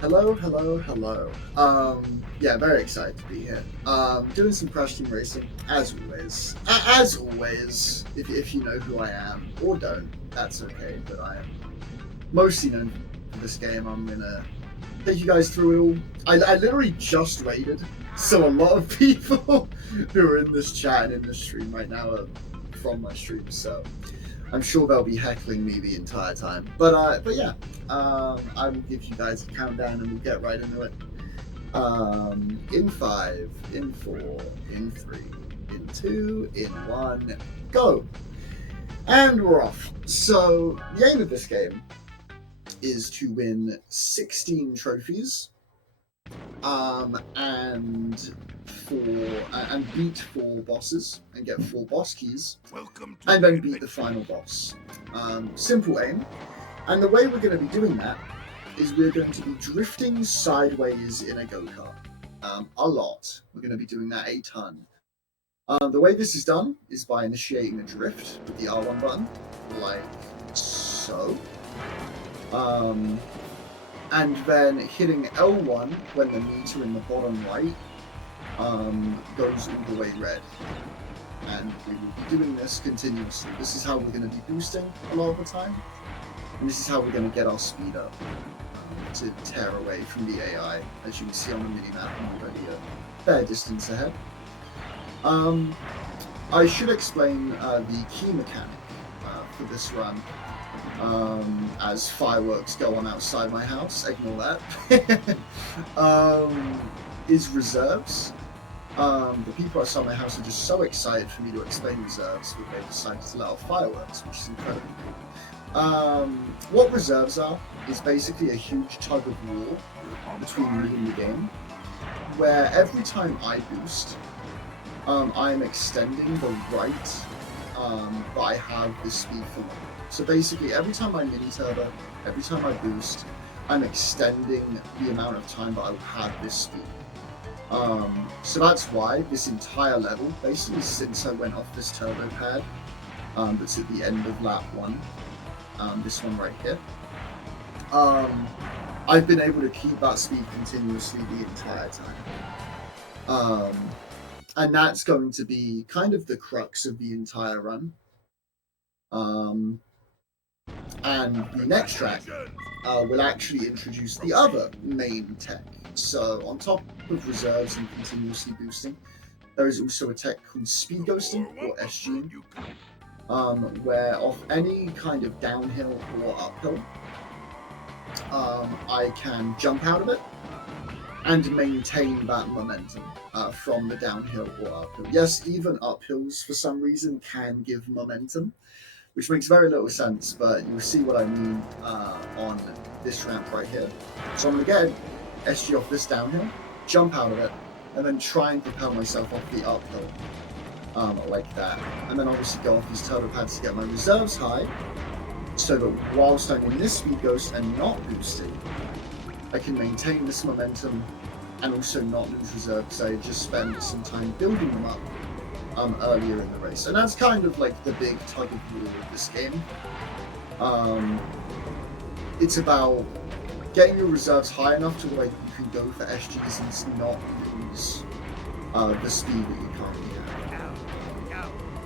Hello, hello, hello. Yeah, very excited to be here. Doing some Crash Team Racing, as always. As always, if you know who I am, or don't, that's okay, but I am mostly known for this game. I'm gonna take you guys through it all. I literally just raided, so a lot of people who are in this chat and in this stream right now are from my stream, so I'm sure they'll be heckling me the entire time. But yeah, I will give you guys a countdown and we'll get right into it. In 5, in 4, in 3, in 2, in 1, go! And we're off. So the aim of this game is to win 16 trophies, and beat 4 bosses and get 4 boss keys, and then beat the final boss. Simple aim. And the way we're going to be doing that is we're going to be drifting sideways in a go-kart. A lot. We're going to be doing that a ton. The way this is done is by initiating a drift with the R1 button, like so. And then hitting L1 when the meter in the bottom right goes all the way red. And we will be doing this continuously. This is how we're going to be boosting a lot of the time. And this is how we're going to get our speed up to tear away from the AI, as you can see on the mini-map. I'm already a fair distance ahead. I should explain the key mechanic for this run. As fireworks go on outside my house, ignore that, is reserves. The people outside my house are just so excited for me to explain reserves that they decided to let off fireworks, which is incredible. What reserves are is basically a huge tug of war between me and the game, where every time I boost, I'm extending the right that I have the speed for. So basically, every time I mini turbo, every time I boost, I'm extending the amount of time that I will have this speed. So that's why this entire level, basically since I went off this turbo pad, that's at the end of lap 1, this one right here, I've been able to keep that speed continuously the entire time. And that's going to be kind of the crux of the entire run. And the next track will actually introduce the other main tech. So on top of reserves and continuously boosting, there is also a tech called speed ghosting, or SG, where off any kind of downhill or uphill, I can jump out of it and maintain that momentum from the downhill or uphill. Yes, even uphills for some reason can give momentum, which makes very little sense, but you'll see what I mean on this ramp right here. So I'm going to get SG off this downhill, jump out of it, and then try and propel myself off the uphill, like that. And then obviously go off these turbo pads to get my reserves high, so that whilst I'm in this speed ghost and not boosting, I can maintain this momentum and also not lose reserves, because I just spent some time building them up earlier in the race. And that's kind of like the big tug of war of this game. It's about getting your reserves high enough to where you can go for SGs and not lose the speed that you currently have.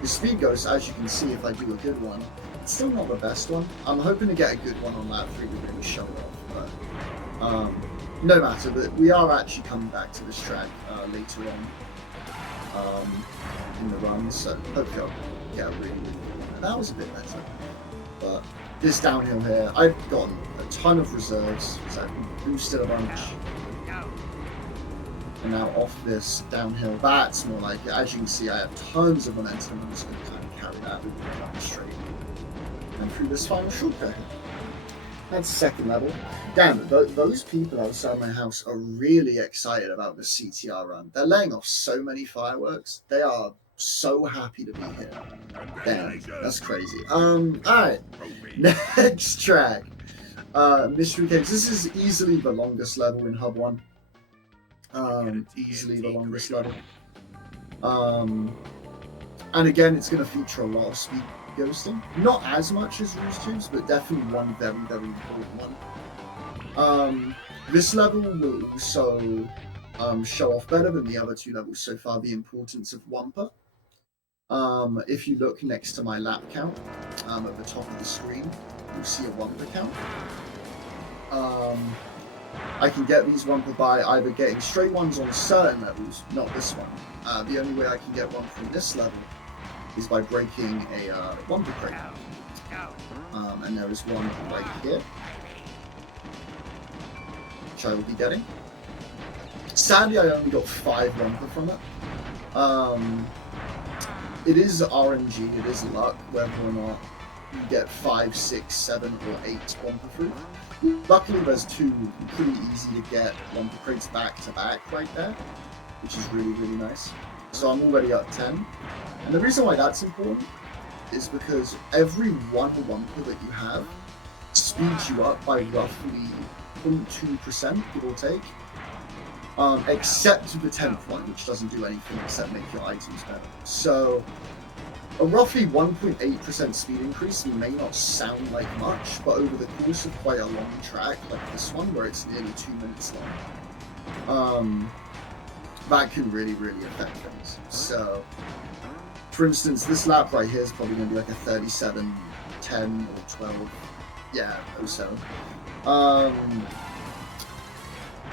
The speed ghost, as you can see, if I do a good one, it's still not the best one. I'm hoping to get a good one on lap 3 to really show it off, but no matter. But we are actually coming back to this track later on in the run, so hopefully I'll get a really good one. That was a bit better. But this downhill here, I've gotten a ton of reserves because I've boosted a bunch. And now off this downhill, that's more like it. As you can see, I have tons of momentum. I'm just going to kind of carry that with me up the straight and through this final shortcut. That's second level. Damn, those people outside my house are really excited about the CTR run. They're laying off so many fireworks. They are so happy to be here. Damn, that's crazy. Alright. Next track. Mystery Caves. This is easily the longest level in Hub 1. Easily the longest level. And again, it's going to feature a lot of speed ghosting. Not as much as Rouge Tubes, but definitely one very, very important one. This level will also show off better than the other two levels so far the importance of Wumpa. If you look next to my lap count at the top of the screen, you'll see a Wumpa count. I can get these Wumpa by either getting straight ones on certain levels, not this one. The only way I can get one from this level is by breaking a Wumpa crate. And there is one right here, which I will be getting. Sadly, I only got 5 Wumpa from it. It is RNG, it is luck, whether or not you get 5, 6, 7, or 8 Wumpa fruit. Luckily, there's 2 pretty easy to get Wumpa crates back to back right there, which is really, really nice. So I'm already up 10. And the reason why that's important is because every one Wumpa that you have speeds you up by roughly 0.2%, give or take. Except the 10th one, which doesn't do anything except make your items better. So a roughly 1.8% speed increase may not sound like much, but over the course of quite a long track like this one, where it's nearly 2 minutes long, that can really, really affect things. So, for instance, this lap right here is probably going to be like a 37, 10, or 12. Yeah, 07.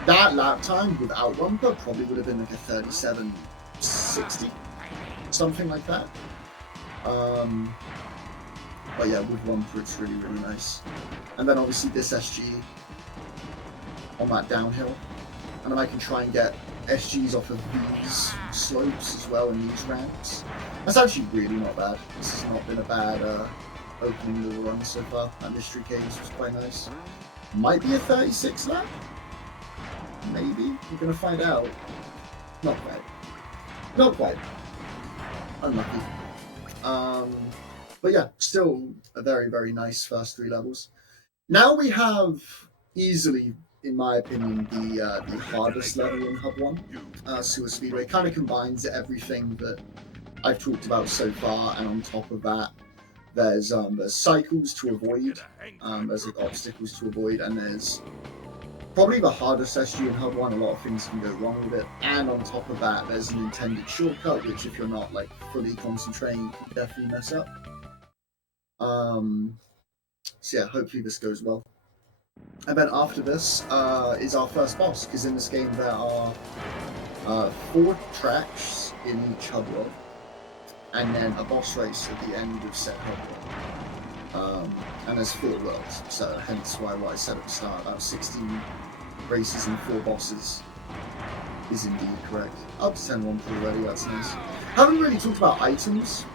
That lap time without Wumpa probably would have been like a 37.60, something like that. But yeah, with Wumpa it's really, really nice. And then obviously this SG on that downhill. And then I can try and get SGs off of these slopes as well in these ramps. That's actually really not bad. This has not been a bad opening little run so far. That mystery caves was quite nice. Might be a 36 lap? Maybe. We're going to find out. Not quite. Not quite. Unlucky. But yeah, still a very, very nice first 3 levels. Now we have easily, in my opinion, the hardest level in Hub 1. Sewer Speedway kind of combines everything that I've talked about so far, and on top of that, there's cycles to avoid, there's like obstacles to avoid, and there's probably the hardest SG in Hub 1. A lot of things can go wrong with it, and on top of that, there's an intended shortcut, which if you're not like fully concentrating, you can definitely mess up. So yeah, hopefully this goes well. And then after this is our first boss, because in this game there are 4 tracks in each hub world, and then a boss race at the end of said hub world. And there's 4 worlds, so hence why what I said at the start about 16 races and 4 bosses is indeed correct. Up to 10 Wumpa already, that's nice. Haven't really talked about items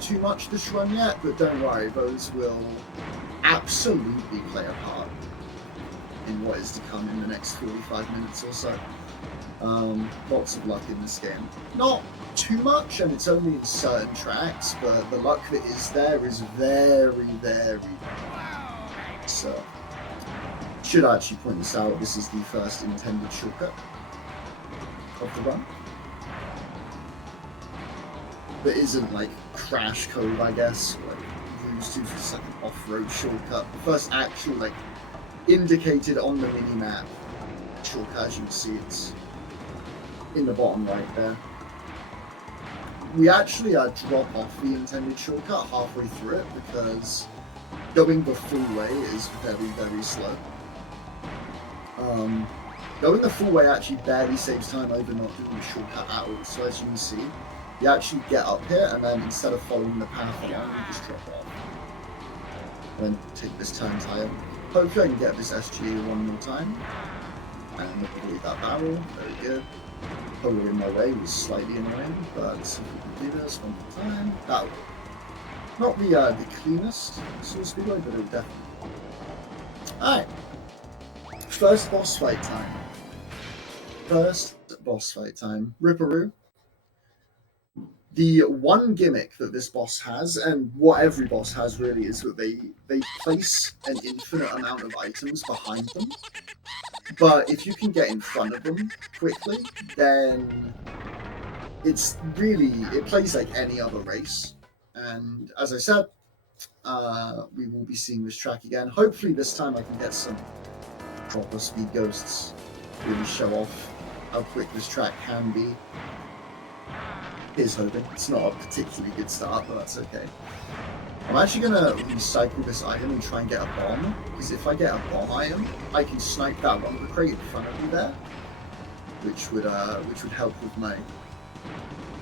too much this run yet, but don't worry, those will absolutely play a part in what is to come in the next 45 minutes or so. Lots of luck in this game. Not too much, and it's only in certain tracks, but the luck that is there is very, very rare. So, should actually point this out, this is the first intended shortcut of the run. There isn't like crash code, I guess, like used to just like an off-road shortcut. The first actual like indicated on the mini-map shortcut, as you can see, it's in the bottom right there. We actually drop off the intended shortcut halfway through it because going the full way is very, very slow. Going the full way actually barely saves time over not doing the shortcut at all. So as you can see, you actually get up here and then instead of following the path along, you just drop off. And then take this turn tile. Hopefully I can get this SG one more time. And avoid that barrel. Very good. Probably in my way was slightly annoying, but if we can do this one more time, that would not the cleanest sort of speedway, but it would definitely. Alright. First boss fight time. First boss fight time. Ripperoo. The one gimmick that this boss has, and what every boss has really, is that they place an infinite amount of items behind them. But if you can get in front of them quickly, then it's really, it plays like any other race. And as I said, we will be seeing this track again. Hopefully this time I can get some proper speed ghosts really show off how quick this track can be. Here's hoping. It's not a particularly good start, but that's okay. I'm actually gonna recycle this item and try and get a bomb, because if I get a bomb item, I can snipe that lumber crate in front of me there, which would help with my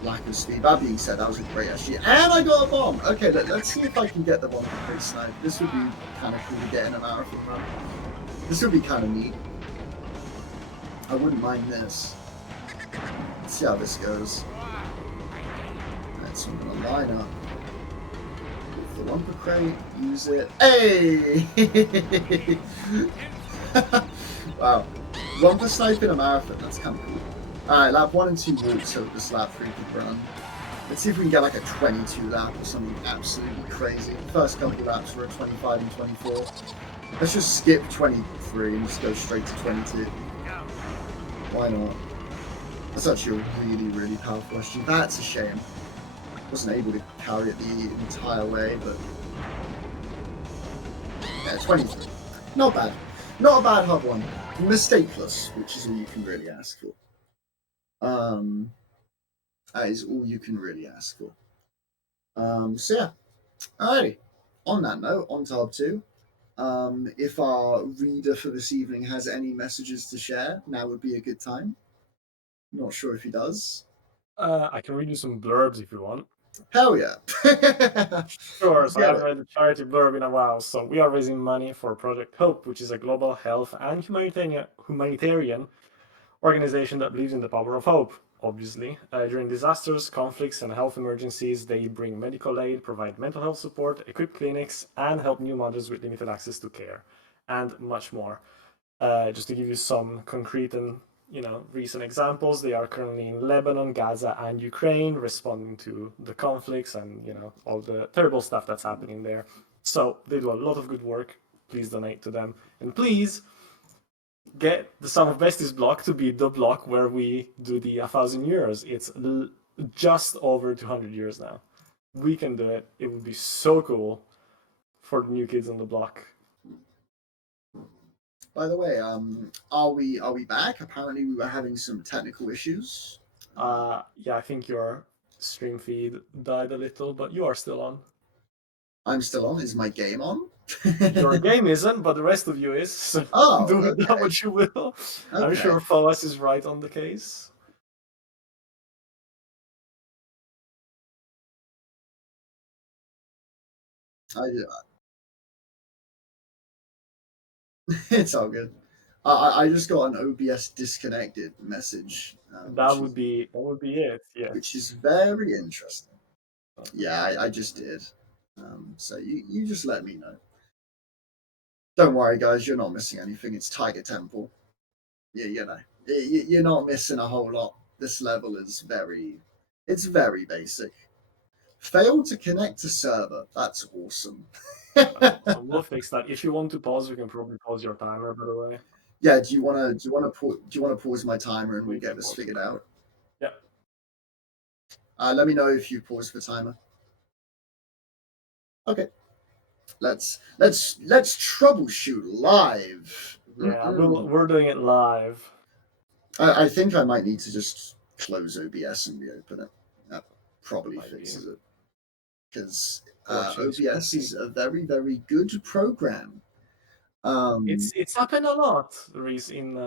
lack of speed. That being said, that was a great SG, and I got a bomb. Okay, let's see if I can get the lumber crate snipe. This would be kind of cool to get in a marathon run. This would be kind of neat. I wouldn't mind this. Let's see how this goes. Alright, so I'm gonna line up the lumber crate, use it. Hey! Wow. Lumber snipe in a marathon, that's kind of cool. Alright, lap 1 and 2 walks, so this lap 3 could run. Let's see if we can get like a 22 lap or something absolutely crazy. The first couple laps were at 25 and 24. Let's just skip 23 and just go straight to 22. Why not? That's actually a really, really powerful SG. That's a shame. Wasn't able to carry it the entire way, but yeah, 23. Not bad. Not a bad hub one. Mistakeless, which is all you can really ask for. That is all you can really ask for. So yeah. Alrighty. On that note, on to hub 2. If our reader for this evening has any messages to share, now would be a good time. Not sure if he does. I can read you some blurbs if you want. Hell yeah. Sure, so I haven't read the charity blurb in a while. So we are raising money for Project Hope, which is a global health and humanitarian organization that believes in the power of hope, obviously. During disasters, conflicts, and health emergencies, they bring medical aid, provide mental health support, equip clinics, and help new mothers with limited access to care, and much more. Just to give you some concrete and recent examples, they are currently in Lebanon, Gaza, and Ukraine, responding to the conflicts and all the terrible stuff that's happening there. So they do a lot of good work. Please donate to them, and please get the Sum of Besties block to be the block where we do the 1,000 years. It's just over 200 years now. We can do it. It would be so cool for the new kids on the block. By the way, are we back? Apparently, we were having some technical issues. Yeah, I think your stream feed died a little, but you are still on. I'm still on. Is my game on? Your game isn't, but the rest of you is. So Oh, do with okay. that what you will. Okay. I'm sure Foas is right on the case. It's all good. I just got an OBS disconnected message. That would be it. Yes. Which is very interesting. Yeah, I just did. So you just let me know. Don't worry, guys. You're not missing anything. It's Tiger Temple. Yeah, you're not missing a whole lot. This level is it's very basic. Failed to connect to server. That's awesome. So we'll fix that. If you want to pause, we can probably pause your timer. By the way. Yeah. Do you wanna pause my timer and we'll get this figured out? Yeah. Let me know if you pause the timer. Okay. Let's troubleshoot live. Yeah, we're doing it live. I think I might need to just close OBS and reopen it. That probably fixes it. Because OBS is a very, very good program. It's happened a lot, Reese, in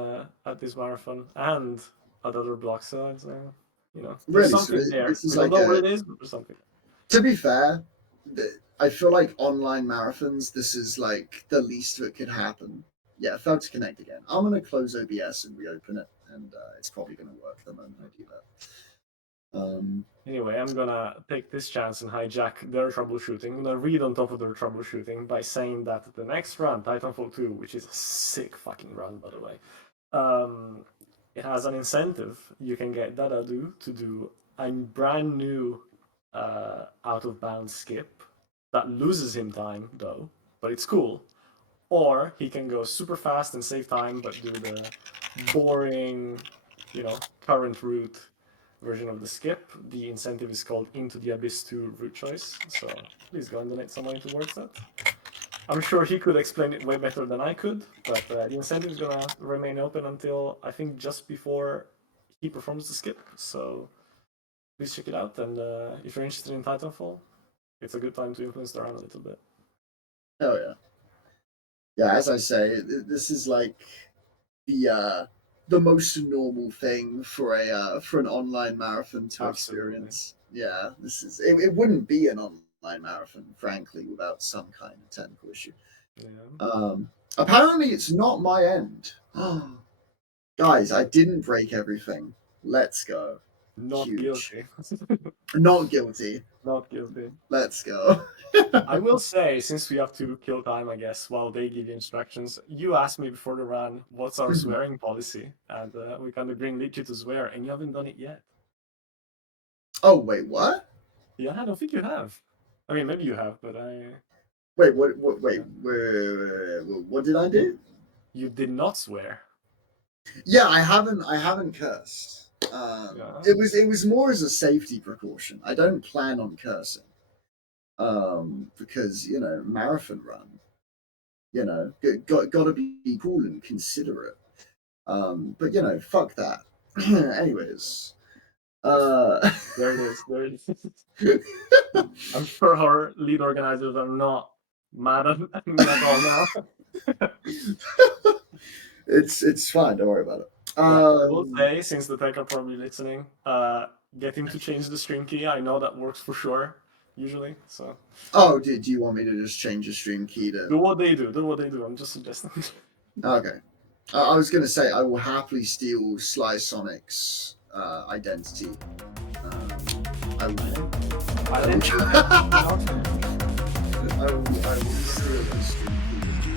at this marathon and at other blocks. So it's, there's really, something so there. this is We don't like know what it is, but there's something. To be fair, I feel like online marathons, this is like the least that could happen. Yeah, failed to connect again. I'm gonna close OBS and reopen it, and it's probably gonna work the moment I do that. Anyway, I'm gonna take this chance and hijack their troubleshooting. I'm gonna read on top of their troubleshooting by saying that the next run, Titanfall 2, which is a sick fucking run, by the way, it has an incentive. You can get Dadadu to do a brand new out of bounds skip that loses him time, though, but it's cool. Or he can go super fast and save time, but do the boring, current route version of the skip. The incentive is called Into the Abyss 2 route choice. So please go and donate some money towards that. I'm sure he could explain it way better than I could, but the incentive is gonna remain open until I think just before he performs the skip. So please check it out, and if you're interested in Titanfall, it's a good time to influence the round a little bit. Oh yeah, yeah. As I say, this is like the most normal thing for an online marathon to Absolutely. experience. Yeah, this is it wouldn't be an online marathon, frankly, without some kind of technical issue. Yeah. Apparently, it's not my end. Guys, I didn't break everything. Let's go. Not Huge. guilty. Not guilty. Not guilty. Let's go. I will say, since we have to kill time, I guess, while they give instructions, you asked me before the run, what's our swearing policy? And we kind of greenlit you to swear, and you haven't done it yet. Oh, wait, what? Yeah, I don't think you have. I mean, maybe you have, but I... Wait, wait, what did I do? You did not swear. Yeah, I haven't cursed. Yeah. It was more as a safety precaution. I don't plan on cursing. Because, you know, marathon run, you know, gotta be cool and considerate. But you know, fuck that. Anyways, There it is. There it is. I'm sure our lead organizers are not mad at me at all now. it's fine. Don't worry about it. I will say, since the tech are probably listening, get him to change the stream key. I know that works for sure, usually. So. Oh, do you want me to just change the stream key to do what they do? Do what they do. I'm just suggesting. Okay. I was gonna say I will happily steal Sly Sonic's identity. I will. I will steal his stream key.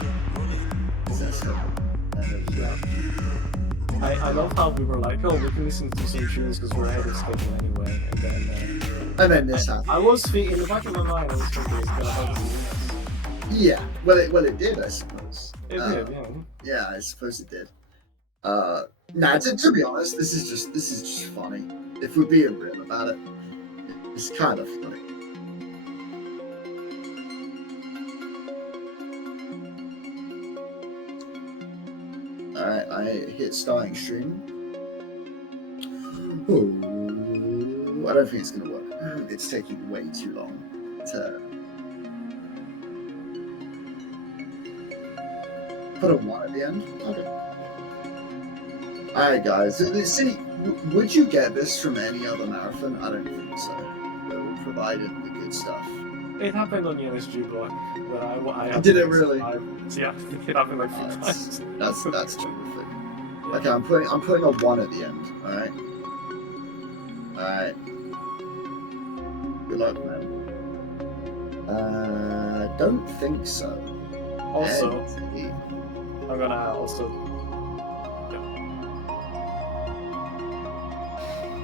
I love how we were like, oh, we can listen to some tunes because we're ahead of schedule anyway, and then this happened. I was thinking, in the back of my mind, I was thinking it's gonna happen. Yeah, well, it did, I suppose. It did, yeah. Yeah, I suppose it did. Nah, to be honest, this is just funny. If we're being real about it, it's kind of funny. Alright, I hit starting stream. Ooh, I don't think it's gonna work. It's taking way too long to put a 1 at the end. Okay. Alright, guys. See, would you get this from any other marathon? I don't think so. They were provided the good stuff. It happened on the NSG block. I did it really? Yeah, it happened like 3 times. That's terrific. Okay, I'm putting a 1 at the end. Alright. Alright. Good luck, man. I don't think so. Also, I'm gonna also.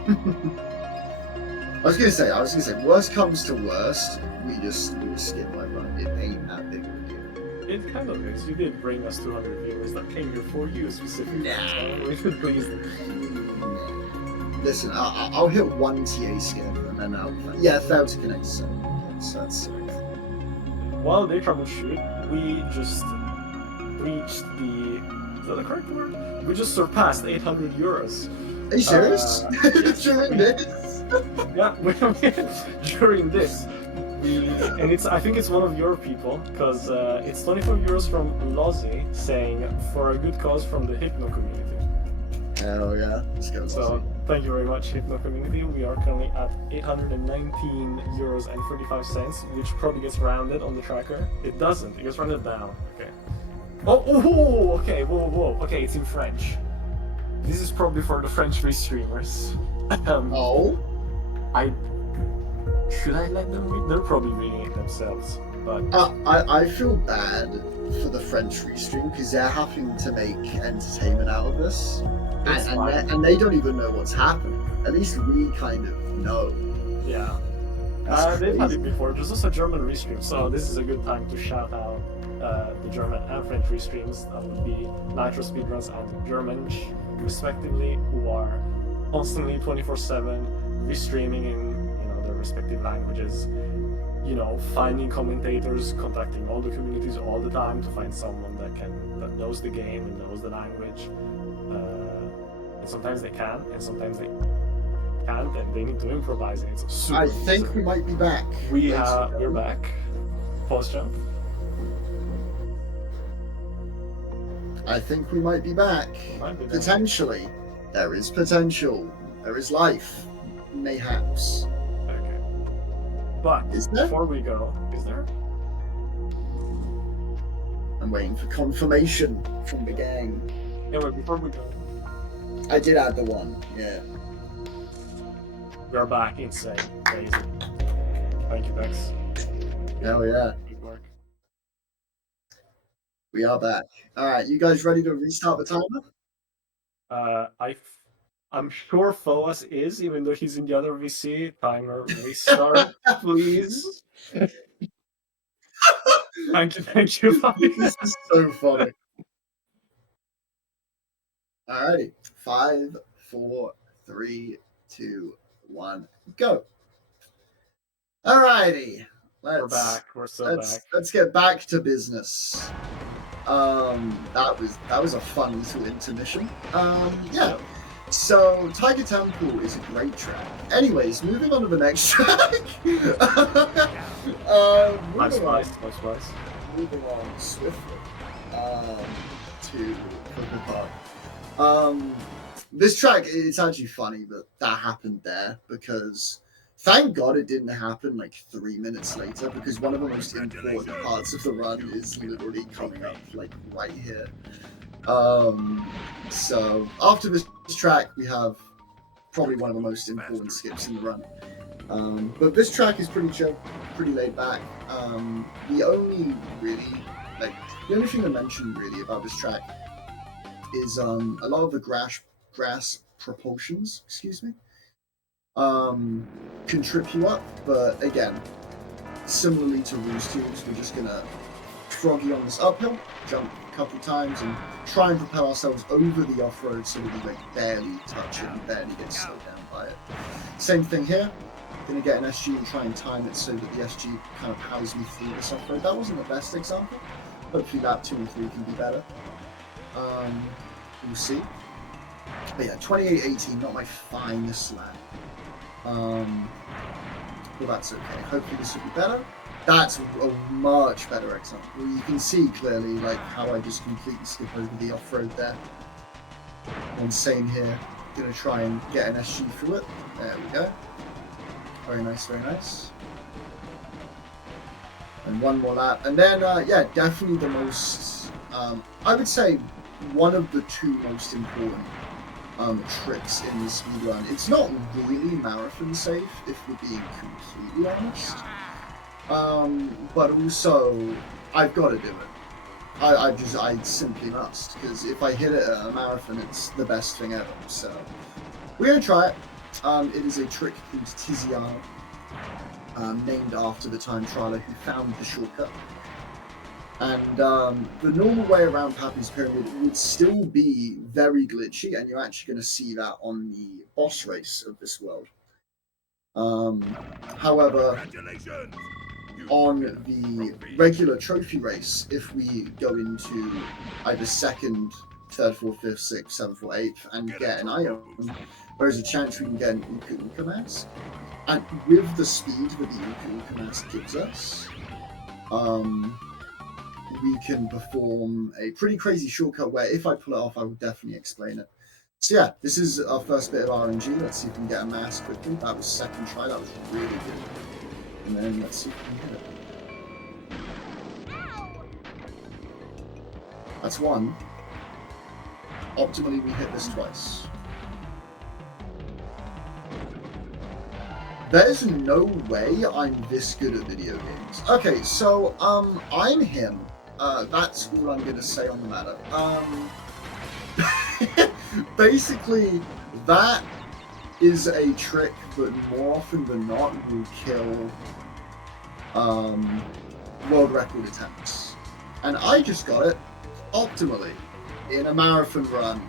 I was gonna say, worst comes to worst, we just skip my run. It ain't that big of a deal. It kind of is. You did bring us 200 viewers that came here for you specifically. Nah. We should please them. Listen, I'll hit 1 TA skip and then I'll fail to connect. So that's safe. While they troubleshoot, we just reached the. Is that the correct word? We just surpassed 800 euros. Are you serious? During this? Yeah, during this. And I think it's one of your people, because it's 24 euros from Lozzie saying, for a good cause from the Hypno community. Hell yeah. Let's go, so, Lozzie. Thank you very much, Hypno community. We are currently at 819 euros and 35 cents, which probably gets rounded on the tracker. It doesn't. It gets rounded down. Okay. Oh, okay. Whoa. Okay, it's in French. This is probably for the French restreamers. Should I let them read? They're probably reading it themselves. But I feel bad for the French restream because they're having to make entertainment out of this, and they don't even know what's happening. At least we kind of know. Yeah. They've had it before. There's also German restream, so this is a good time to shout out the German and French restreams. That would be Nitro Speedruns and Germensch, respectively, who are constantly 24/7 restreaming in their respective languages. finding commentators, contacting all the communities all the time to find someone that knows the game and knows the language. And sometimes they can, and sometimes they can't, and they need to improvise. And it's super. I think we might be back. We're back. Pause jump. I think we might be back. Potentially. There is potential. There is life. Mayhaps. Okay. But before we go, is there? I'm waiting for confirmation from the gang. Anyway, before we go. I did add the one, yeah. We're back. Insane. Crazy. Thank you, Bex. Hell yeah. Good work. We are back. Alright, you guys ready to restart the timer? I'm sure Foas is, even though he's in the other VC. Timer restart, please. Thank you. This is so funny. Alrighty. 5, 4, 3, 2, 1, go. Alrighty. We're back. We're so back. Let's get back to business. That was a fun little intermission. Yeah. So Tiger Temple is a great track. Anyways, moving on to the next track. Moving on swiftly to Coco Park. This track, it's actually funny that happened there, because thank God it didn't happen like 3 minutes later, because one of the most important parts of the run is literally coming up like right here. So after this track, we have probably one of the most important skips in the run. But this track is pretty chill, pretty laid back. The only thing to mention really about this track is a lot of the grass propulsions, can trip you up, but again, similarly to Ruse Tubes, we're just gonna froggy on this uphill, jump a couple times, and try and propel ourselves over the off-road so that we barely touch it and barely get slowed down by it. Same thing here. Gonna get an SG and try and time it so that the SG kind of powers me through this off-road. That wasn't the best example. Hopefully lap 2 and 3 can be better. We'll see. But yeah, 28.18, not my finest lap. Well, that's okay. Hopefully this will be better. That's a much better example. You can see clearly how I just completely skip over the off-road there. And same here. Gonna try and get an SG through it. There we go. Very nice, very nice. And one more lap. And then, yeah, definitely the most, I would say, one of the 2 most important tricks in the speedrun. It's not really marathon safe, if we're being completely honest. But also, I've got to do it. I simply must, because if I hit it at a marathon, it's the best thing ever. So, we're going to try it. It is a trick called Tiziano, named after the time trialer who found the shortcut. And the normal way around Pappy's Pyramid would still be very glitchy, and you're actually going to see that on the boss race of this world. However, on the regular trophy race, if we go into either 2nd, 3rd, 4th, 5th, 6th, 7th, or 8th and get an item, there's a chance we can get an Uka Uka mask. And with the speed that the Uka Uka mask gives us, we can perform a pretty crazy shortcut where if I pull it off, I will definitely explain it. So yeah, this is our first bit of RNG. Let's see if we can get a mask quickly. That was 2nd try. That was really good. And then let's see if we can hit it. That's 1. Optimally, we hit this twice. There's no way I'm this good at video games. Okay, so, I'm him. That's all I'm gonna say on the matter. Basically, that is a trick that more often than not will kill, world record attempts. And I just got it optimally in a marathon run,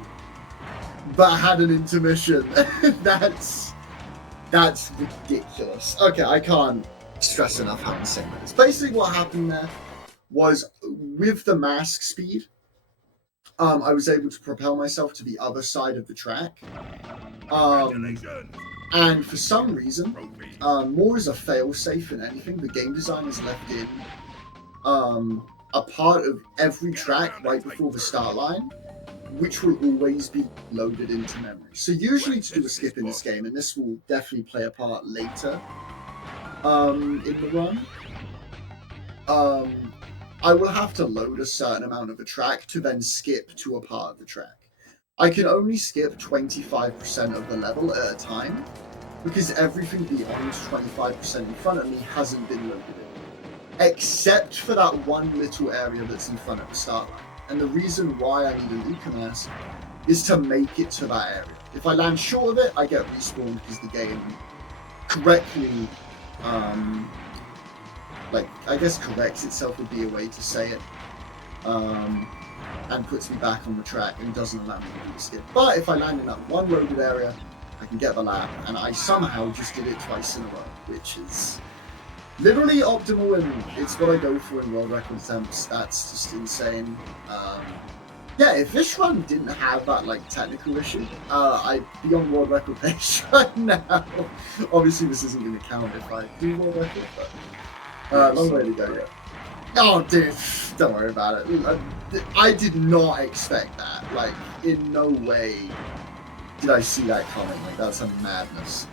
but had an intermission. That's ridiculous. Okay, I can't stress enough how insane it is. Basically, what happened there was with the mask speed, I was able to propel myself to the other side of the track. And for some reason, more as a fail-safe than anything, the game designers left in a part of every track right before the start line, which will always be loaded into memory. So usually to do a skip in this game, and this will definitely play a part later in the run, I will have to load a certain amount of a track to then skip to a part of the track. I can only skip 25% of the level at a time, because everything beyond 25% in front of me hasn't been loaded in, except for that one little area that's in front of the start line. And the reason why I need a Luca mask is to make it to that area. If I land short of it, I get respawned because the game correctly, I guess corrects itself would be a way to say it, and puts me back on the track and doesn't allow me to do the skip. But if I land in that one loaded area, I can get the lap, and I somehow just did it twice in a row, which is literally optimal, and it's what I go for in world record attempts. That's just insane. Yeah, if this run didn't have that technical issue, I'd be on world record page right now. Obviously, this isn't going to count if I do world record, but long way to go yet. Oh, dude, don't worry about it. I did not expect that. In no way did I see that coming. That's a madness.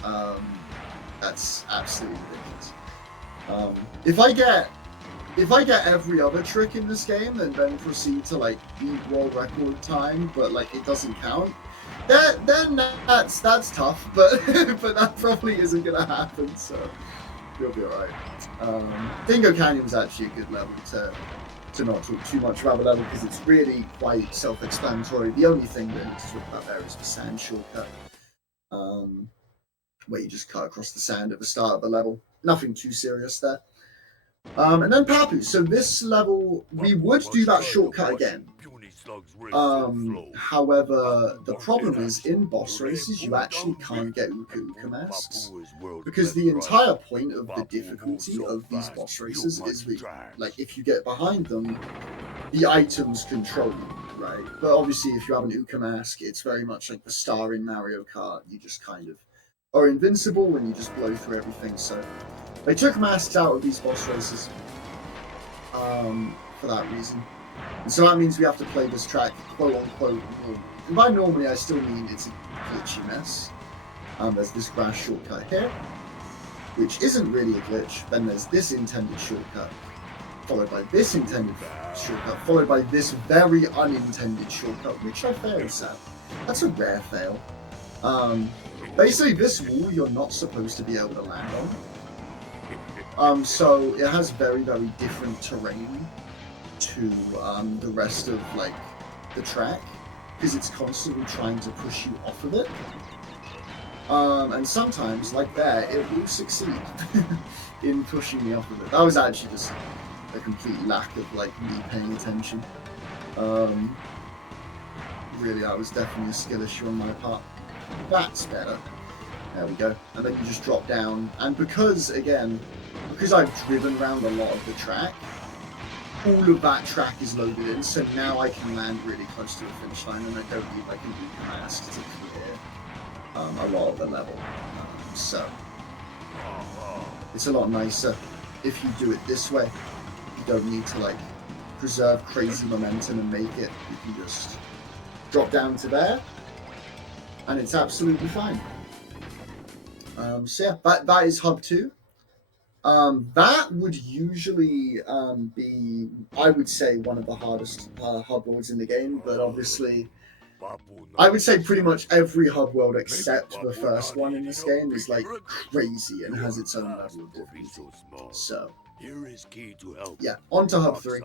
That's absolutely ridiculous. If I get every other trick in this game and then proceed to beat world record time, but it doesn't count, then that's tough. But but that probably isn't gonna happen. So you'll be alright. Dingo Canyon's actually a good level to not talk too much about the level because it's really quite self-explanatory. The only thing that I need to talk about there is the sand shortcut, where you just cut across the sand at the start of the level. Nothing too serious there. And then Papu. So this level, we would do that shortcut again. However, the problem is in boss races, you actually can't get Uka masks because the entire point of the difficulty of these boss races is that, if you get behind them, the items control you, right? But obviously, if you have an Uka mask, it's very much like the star in Mario Kart. You just kind of are invincible and you just blow through everything. So they took masks out of these boss races for that reason. And so that means we have to play this track quote-unquote normally. And by normally, I still mean it's a glitchy mess. There's this grass shortcut here, which isn't really a glitch. Then there's this intended shortcut, followed by this intended shortcut, followed by this very unintended shortcut, which I failed at. That's a rare fail. Basically, this wall you're not supposed to be able to land on. So it has very, very different terrain to the rest of the track because it's constantly trying to push you off of it. And sometimes, like there, it will succeed in pushing me off of it. That was actually just a complete lack of me paying attention. Really, that was definitely a skill issue on my part. That's better. There we go. And then you just drop down. And because I've driven around a lot of the track, all of that track is loaded in, so now I can land really close to the finish line, and I don't need a Luca mask to clear a lot of the level. So it's a lot nicer if you do it this way. You don't need to preserve crazy momentum and make it. You can just drop down to there, and it's absolutely fine. So yeah, that is Hub 2. That would usually be, I would say, one of the hardest hub worlds in the game, but obviously, I would say pretty much every hub world except the first one in this game is crazy and has its own level of difficulty. So, yeah, on to Hub 3.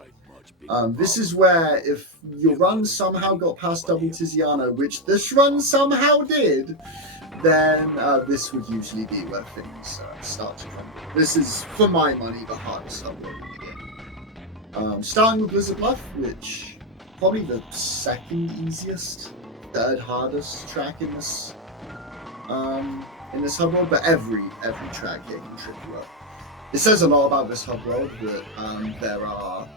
This is where if your run somehow got past Double Tiziano, which this run somehow did, then this would usually be where things start to crumble. This is, for my money, the hardest hub world in the game. Starting with Blizzard Bluff, which probably the second easiest, third hardest track in this hub world, but every track here can trip you up. It says a lot about this hub world that there are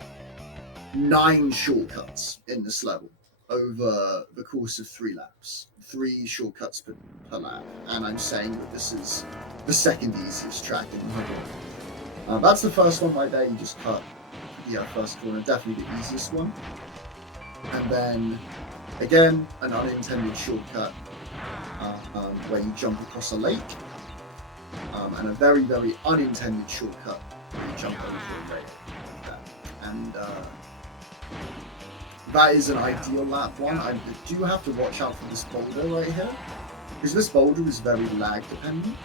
9 shortcuts in this level over the course of 3 laps. 3 shortcuts per lap, and I'm saying that this is the second easiest track in the hub world. That's the first one right there. You just cut the first corner, definitely the easiest one. And then, again, an unintended shortcut where you jump across a lake. And a very, very unintended shortcut where you jump over a lake. Like that. And that is an ideal lap one. I do have to watch out for this boulder right here, because this boulder is very lag dependent.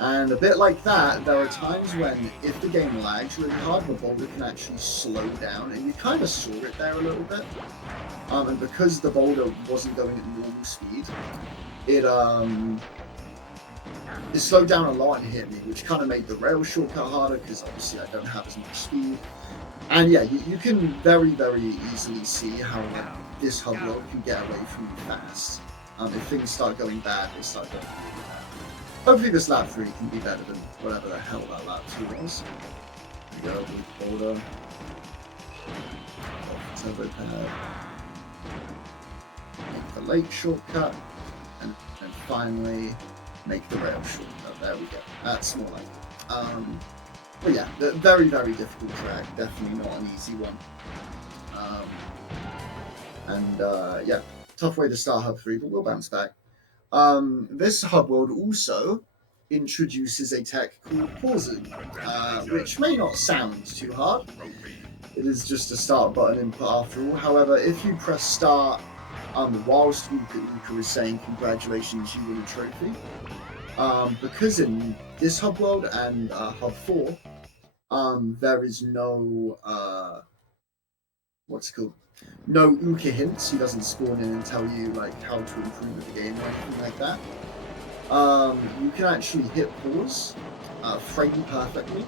And a bit like that, there are times when, if the game lags really hard, the boulder can actually slow down, and you kind of saw it there a little bit. And because the boulder wasn't going at normal speed, it slowed down a lot and hit me, which kind of made the rail shortcut harder, because obviously I don't have as much speed. And yeah, you can very, very easily see how this hub world can get away from you fast. If things start going bad, they start going really bad. Hopefully this lap 3 can be better than whatever the hell that lap 2 was. Here we go, with boulder. Off the turbo pad. Make the lake shortcut. And finally make the rail shortcut. There we go. That's more like it. But yeah, very, very difficult track. Definitely not an easy one. Yeah, tough way to start Hub 3, but we'll bounce back. This hub world also introduces a tech called pausing, which may not sound too hard. It is just a start button input after all. However, if you press start whilst Luca is saying congratulations, you win a trophy, because in this hub world and hub 4, there is no what's it called? No Uka hints. He doesn't spawn in and tell you like how to improve the game or anything like that. You can actually hit pause, frame perfectly,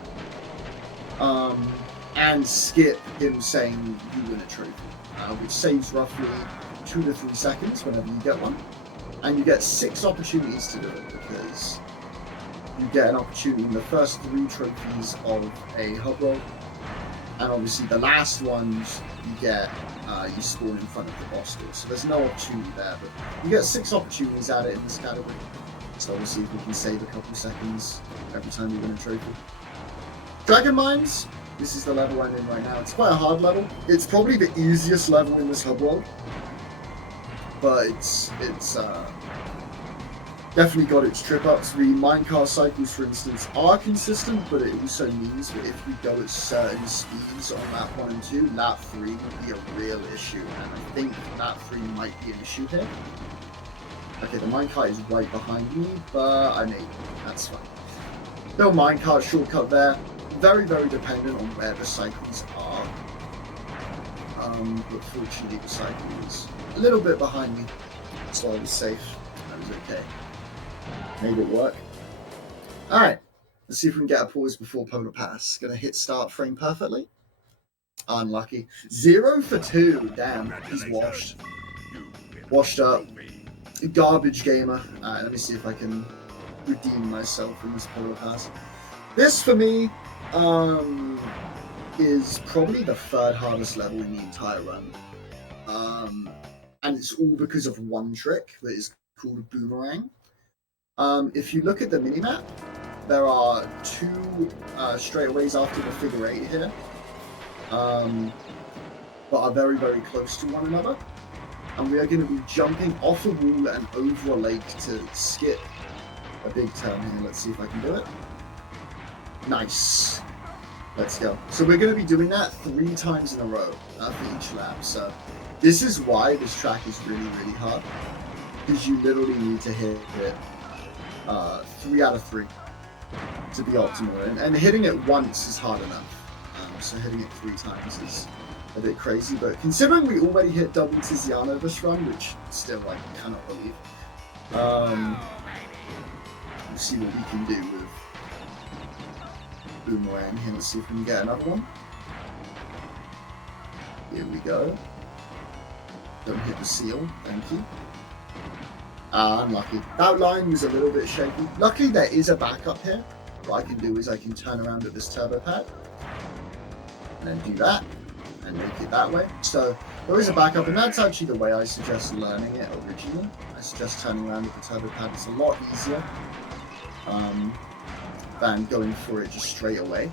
and skip him saying you win a trophy, which saves roughly 2 to 3 seconds whenever you get one, and you get 6 opportunities to do it, because you get an opportunity in the first 3 trophies of a hub world, and obviously the last ones you get, you spawn in front of the boss door, so there's no opportunity there, but you get 6 opportunities at it in this category, so we'll see if we can save a couple seconds every time you win a trophy. Dragon Mines, this is the level I'm in right now. It's quite a hard level. It's probably the easiest level in this hub world, but it's definitely got its trip ups. The minecart cycles, for instance, are consistent, but it also means that if you go at certain speeds on lap 1 and 2, lap 3 would be a real issue, and I think lap 3 might be an issue here. Okay, the minecart is right behind me, but I made it. That's fine. No minecart shortcut there. Very, very dependent on where the cycles are. But fortunately the cycle is a little bit behind me, so I was safe. That was okay. Made it work. Alright, let's see if we can get a pause before Polar Pass. Gonna hit start frame perfectly. Unlucky. 0 for 2. Damn, he's washed. Washed up. Garbage gamer. Alright, let me see if I can redeem myself from this Polar Pass. This, for me, is probably the 3rd hardest level in the entire run. And it's all because of one trick that is called Boomerang. If you look at the minimap, there are 2 straightaways after the figure 8 here, but are very, very close to one another. And we are going to be jumping off a wall and over a lake to skip a big turn here. Let's see if I can do it. Nice. Let's go. So we're going to be doing that 3 times in a row for each lap. So this is why this track is really, really hard, because you literally need to hit it 3 out of 3 to be optimal. And hitting it once is hard enough. So hitting it 3 times is a bit crazy, but considering we already hit double Tiziano this run, which still I cannot believe, we'll see what we can do with Boomerang here. Let's see if we can get another one. Here we go. Don't hit the seal, thank you. Unlucky. That line was a little bit shaky. Luckily there is a backup here, what I can do is I can turn around at this turbo pad and then do that and make it that way. So there is a backup, and that's actually the way I suggest learning it originally. I suggest turning around at the turbo pad. It's a lot easier than going for it just straight away.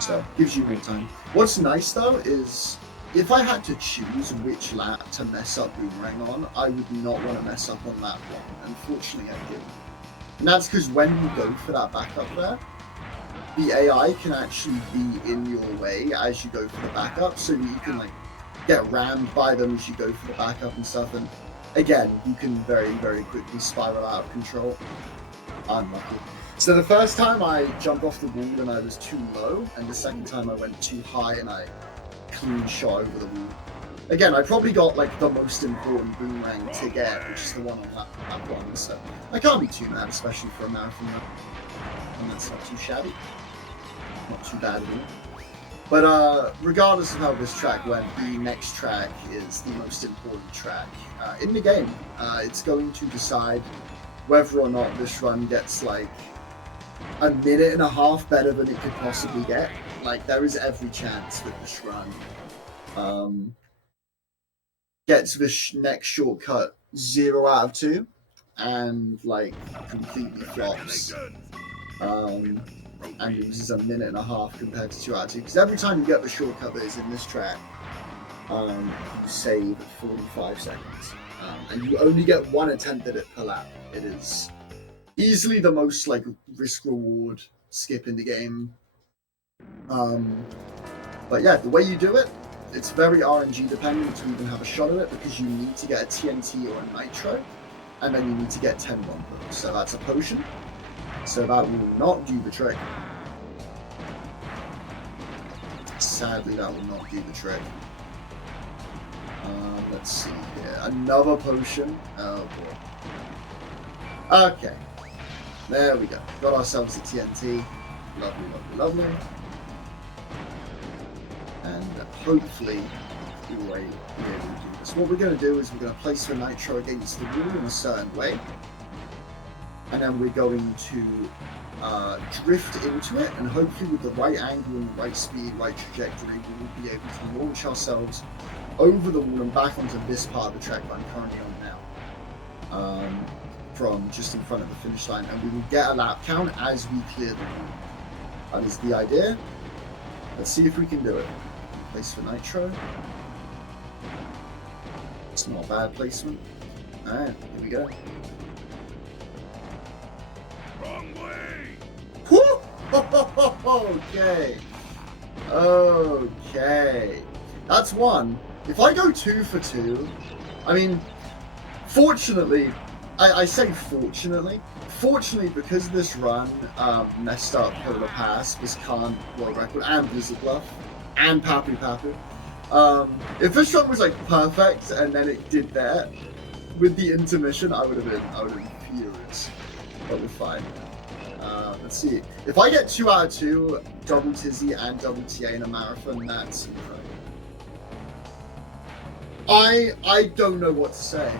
So gives you more time. What's nice though is if I had to choose which lap to mess up Boomerang on, I would not want to mess up on lap 1. Unfortunately, I did. And that's because when you go for that backup there, the AI can actually be in your way as you go for the backup, so you can like get rammed by them as you go for the backup and stuff. And again, you can very, very quickly spiral out of control. Unlucky. So the first time I jumped off the wall and I was too low, and the second time I went too high and I clean shot over the wall. Again, I probably got like the most important boomerang to get, which is the one on lap 1, so I can't be too mad, especially for a marathon run. And that's not too shabby. Not too bad at all. But regardless of how this track went, the next track is the most important track in the game. It's going to decide whether or not this run gets like a minute and a half better than it could possibly get. Like, there is every chance that this run gets the next shortcut 0 out of 2 and like completely flops and loses a minute and a half compared to 2 out of 2. Because every time you get the shortcut that is in this track, you save 45 seconds. And you only get 1 attempt at it per lap. It is easily the most like risk-reward skip in the game. But yeah, the way you do it, it's very RNG dependent to even have a shot at it, because you need to get a TNT or a Nitro, and then you need to get 10 Wompos. So that's a potion. So that will not do the trick. Sadly, that will not do the trick. Let's see here. Another potion. Oh boy. Okay. There we go. Got ourselves a TNT. Lovely, lovely, lovely. And hopefully we will be able to do this. What we're going to do is we're going to place the Nitro against the wall in a certain way. And then we're going to drift into it, and hopefully with the right angle and the right speed, right trajectory, we will be able to launch ourselves over the wall and back onto this part of the track that I'm currently on now, from just in front of the finish line, and we will get a lap count as we clear the wall. That is the idea. Let's see if we can do it. Place for Nitro. It's not a bad placement. Alright, here we go. Wrong way. Woo! Okay. Okay. That's 1. If I go 2 for 2, I mean, fortunately, I say fortunately because this run messed up Polar Pass, this Khan world record, and Blizzard Bluff, and Papu Papu. If this run was like perfect and then it did that with the intermission, I would have been furious. But we're fine. Let's see. If I get 2 out of 2, double Tizzy and double TA in a marathon, that's incredible. I don't know what to say.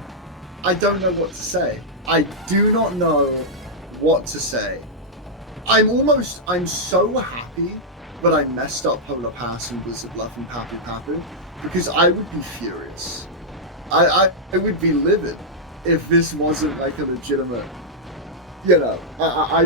I don't know what to say. I do not know what to say. I'm so happy that I messed up Polar Pass and Blizzard Bluff and Papu Papu, because I would be furious. I would be livid if this wasn't like a legitimate, you know, I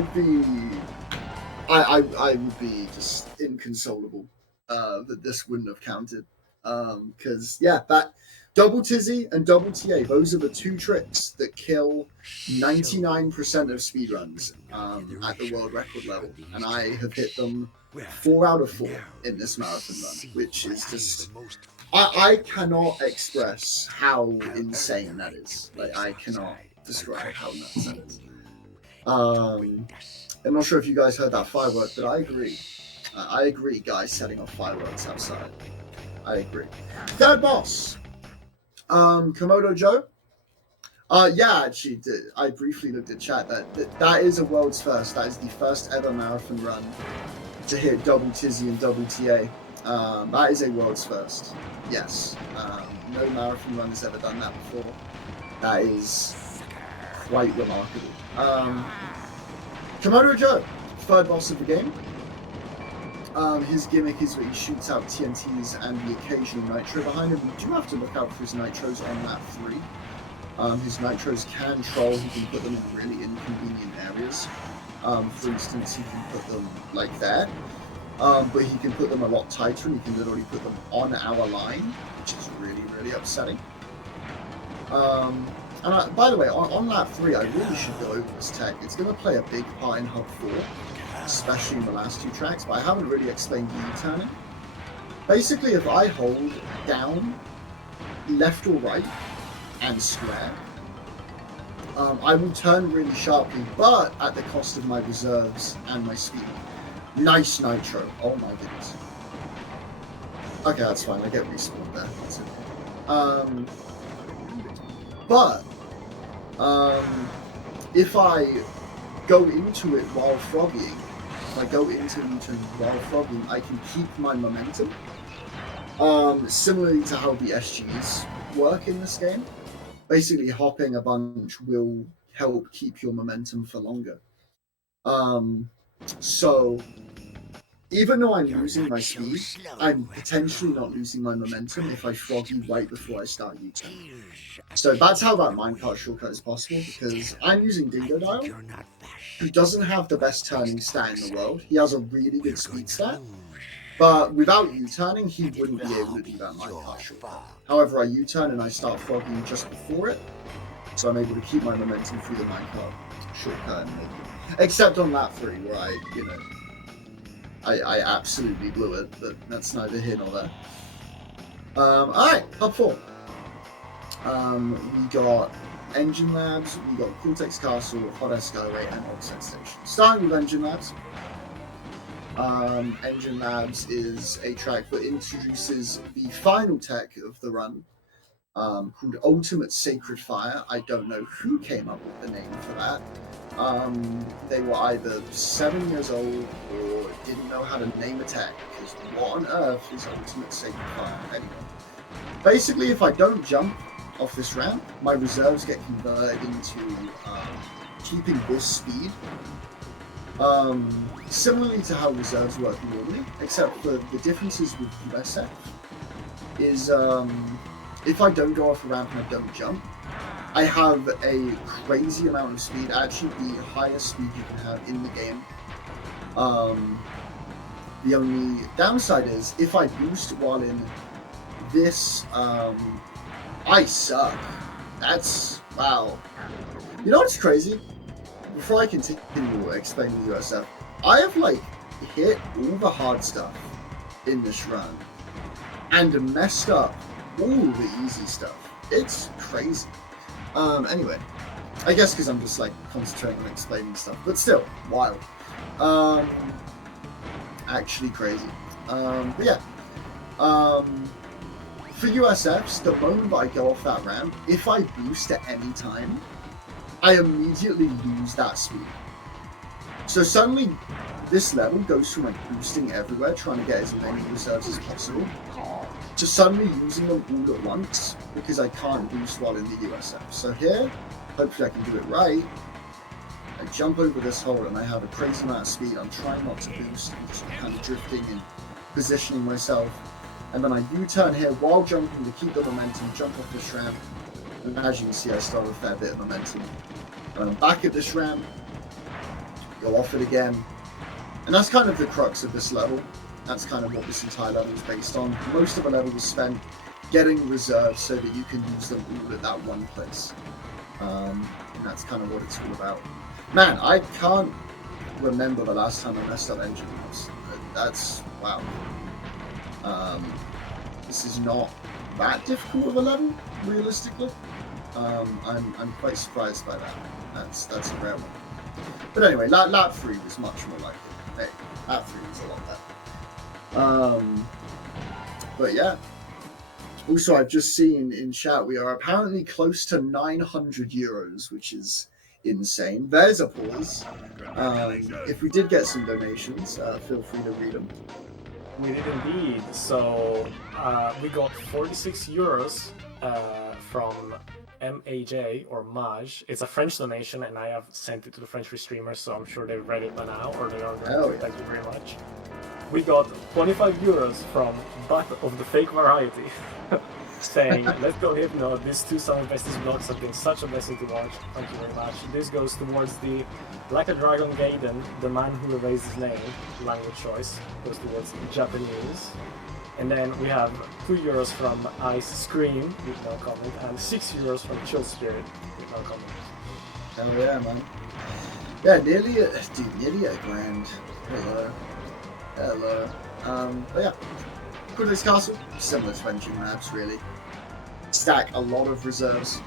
would be just inconsolable that this wouldn't have counted. Because yeah, that double Tizzy and double TA, those are the 2 tricks that kill 99% of speedruns at the world record level, and I have hit them 4 out of 4 in this marathon run, which is just, I cannot express how insane that is. Like, I cannot describe how nuts that is. I'm not sure if you guys heard that firework, but I agree. I agree, guys setting off fireworks outside. I agree. Third boss, Komodo Joe. Yeah, actually, I briefly looked at chat. That is a world's first. That is the first ever marathon run to hit double Tizzy and double TA. That is a world's first. Yes. No marathon run has ever done that before. That is quite remarkable. Komodo Joe, third boss of the game. His gimmick is that he shoots out TNTs and the occasional nitro behind him. You do have to look out for his nitros on map 3. His nitros can troll, he can put them in really inconvenient areas. For instance, he can put them like that, but he can put them a lot tighter and he can literally put them on our line, which is really, really upsetting. By the way, on lap 3, I really should go over this tech. It's going to play a big part in Hub 4, especially in the last 2 tracks, but I haven't really explained U-turning. Basically, if I hold down, left or right, and square, I will turn really sharply, but at the cost of my reserves and my speed. Nice nitro. Oh my goodness. Okay, that's fine. I get respawned there. That's okay. But if I go into it while frogging, I can keep my momentum. Similarly to how the SGs work in this game. Basically, hopping a bunch will help keep your momentum for longer. So, even though I'm losing my speed, I'm potentially not losing my momentum if I froggy right before I start U-turn. So that's how that minecart shortcut is possible, because I'm using Dingodile, who doesn't have the best turning stat in the world. He has a really good speed stat, but without U-turning, he wouldn't be able to do that minecart shortcut. However, I U-turn and I start frogging just before it, so I'm able to keep my momentum through the minecart shortcut. Except on lap 3, where I absolutely blew it, but that's neither here nor there. Alright, Hub 4. We got Engine Labs, we got Cortex Castle, Hot Air Skyway, and Offset Station. Starting with Engine Labs. Engine Labs is a track that introduces the final tech of the run, called Ultimate Sacred Fire. I don't know who came up with the name for that. They were either 7 years old or didn't know how to name a tech, because what on earth is Ultimate Sacred Fire? Anyway, basically, if I don't jump off this ramp, my reserves get converted into keeping this speed. Similarly to how reserves work normally, except for the differences with USF is if I don't go off the ramp and I don't jump, I have a crazy amount of speed, actually the highest speed you can have in the game. The only downside is, if I boost while in this, I suck. That's, wow. You know what's crazy? Before I continue explaining the USF, I have, like, hit all the hard stuff in this run, and messed up all the easy stuff. It's crazy. Anyway, I guess because I'm just like concentrating on explaining stuff, but still, wild. Actually crazy. But yeah. For USFs, the moment that I go off that ramp, if I boost at any time, I immediately lose that speed. So suddenly, this level goes from like boosting everywhere, trying to get as many reserves as possible, to suddenly using them all at once, because I can't boost while in the USF. So here, hopefully I can do it right. I jump over this hole and I have a crazy amount of speed. I'm trying not to boost, I'm just kind of drifting and positioning myself. And then I U-turn here while jumping to keep the momentum, jump off this ramp. And as you can see, I start with a fair bit of momentum. And I'm back at this ramp, go off it again. And that's kind of the crux of this level. That's kind of what this entire level is based on. Most of the level was spent getting reserves so that you can use them all at that one place. And that's kind of what it's all about. Man, I can't remember the last time I messed up engine labs. That's, wow. This is not that difficult of a level, realistically. I'm quite surprised by that. That's a rare one. But anyway, lap 3 was much more like it. Hey, lap 3 was a lot better. But yeah. Also, I've just seen in chat we are apparently close to 900 euros, which is insane. There's a pause. If we did get some donations, feel free to read them. We did indeed. So we got 46 euros from MAJ or Maj. It's a French donation, and I have sent it to the French streamers, so I'm sure they've read it by now, or they are going to. Thank you very much. We got 25 euros from Butt of the Fake Variety, saying, "Let's go Hypno. These two Sum of Besties vlogs have been such a blessing to watch. Thank you very much." This goes towards the Like a Dragon Gaiden, the man who erased his name, language choice, goes towards Japanese. And then we have 2 euros from Ice Scream, with no comment, and 6 euros from Chill Spirit, with no comment. Hell yeah, man. Yeah, nearly a grand. Hello. But yeah, Quidley's Castle, similar to Engine Maps, really. Stack a lot of reserves,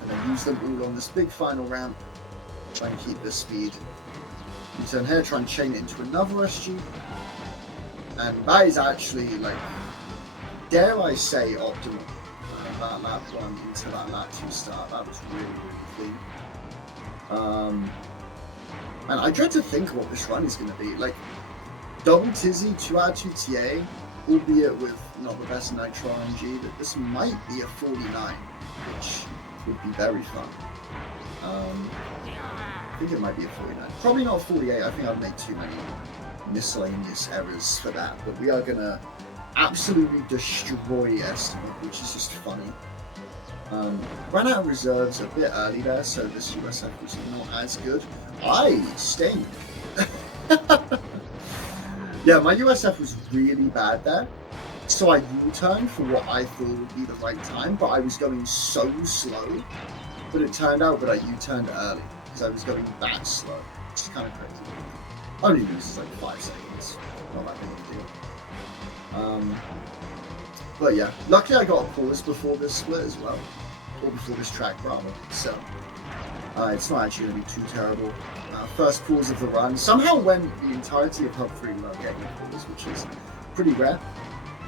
and then use them all on this big final ramp. Try and keep the speed. You turn here, try and chain it into another SG. And that is actually, like, dare I say, optimal. That lap 1 into that lap 2 start, that was really, really clean. And I dread to think what this run is going to be. Like, double Tizzy, 2 out of 2 TA, albeit with not the best Nitro RNG, that this might be a 49, which would be very fun. I think it might be a 49. Probably not a 48, I think I've made too many miscellaneous errors for that, but we are going to absolutely destroy Estimate, which is just funny. Ran out of reserves a bit early there, so this USF was not as good. I stayed. Yeah, my USF was really bad there, so I U-turned for what I thought would be the right time, but I was going so slow, but it turned out that I U-turned early, because I was going that slow. It's kind of crazy. Only loses like 5 seconds, not that big of a deal. But yeah, luckily I got a pause before this split as well, or before this track rather, so it's not actually going to be too terrible. First pause of the run. Somehow went the entirety of Hub 3 without getting a pause, which is pretty rare.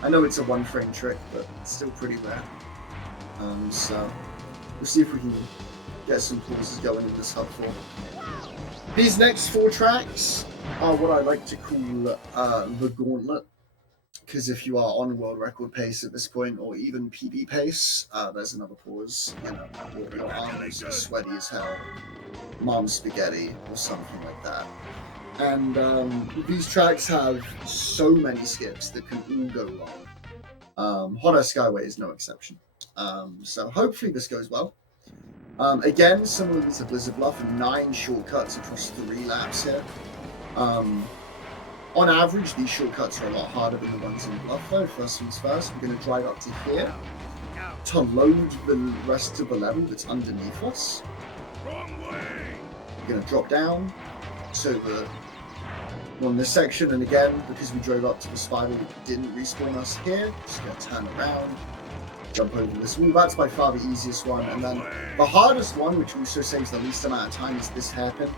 I know it's a 1-frame trick, but it's still pretty rare. So we'll see if we can get some pauses going in this Hub 4. These next 4 tracks are what I like to call the Gauntlet, because if you are on world record pace at this point, or even PB pace, there's another pause. You know, your arms are sweaty as hell, mom's spaghetti, or something like that. And these tracks have so many skips that can all go wrong. Hot Air Skyway is no exception. So hopefully this goes well. Again, similarly to Blizzard Bluff, 9 shortcuts across 3 laps here. On average, these shortcuts are a lot harder than the ones in Bluff, though. First things first, we're going to drive up to here to load the rest of the level that's underneath us. We're going to drop down so that we're on this section, and again, because we drove up to the spiral, it didn't respawn us here. Just going to turn around, jump over this wall. That's by far the easiest one, and then the hardest one, which also saves the least amount of time, is this hairpin